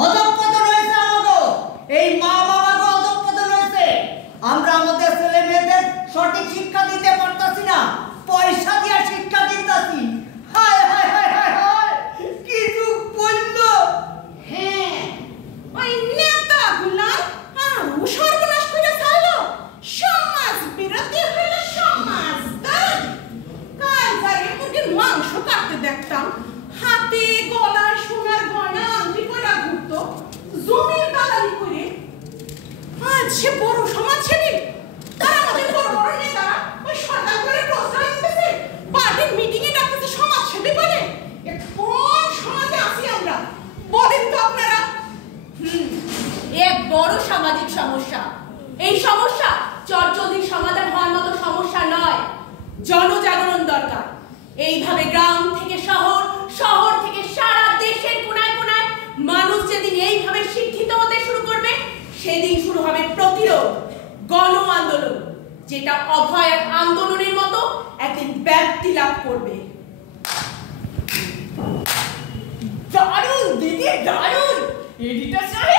অধঃপতন হয়েছে আমাগো, এই মা বাবাগো অধঃপতন হয়েছে। আমরা আমাদের ছেলে মেয়েদের সঠিক শিক্ষা দিতে পারতাছি না, পয়সা দিয়ে শিক্ষা দিতাছি। হায় হায় হায় হায় হায়, কি যুগ বলল। হ্যাঁ, ওই নেতাগুলা আরো সর্বনাশ করে ছাড়লো। সমাজ বিরোধী হলো সমাজদার। কালবারে মুরগির মাংস কাটতে দেখতাম, হাতে গলায় সোনার গয়না আংটি পরা ঘুরতো, জমির দালালি করে। আজ সে বড় সমাজসেবী, তারা আমাদের বড় বড় নেতারা ওই সরকার করে প্রশ্রয় দিতেছে, পার্টির মিটিং এ ডাকতেছে সমাজসেবী বলে। কোন সমাজে আছি আমরা বলেন তো আপনারা? এক বড় সামাজিক সমস্যা। এই সমস্যা চটজলদি সমাধান হওয়ার মতো সমস্যা নয়, জনজাগরণ দরকার। এইভাবে গ্রাম থেকে শহর, শহর থেকে সারা দেশের কোনায় কোনায় মানুষ যেদিন এইভাবে শিক্ষিত হতে শুরু করবে, সেদিন শুরু হবে প্রতিরোধ, গণ আন্দোলন, যেটা অভয় আন্দোলনের মতো একদিন ব্যাপ্তি লাভ করবে। দারুণ দিদি, দারুণ। এডিটর সাহেব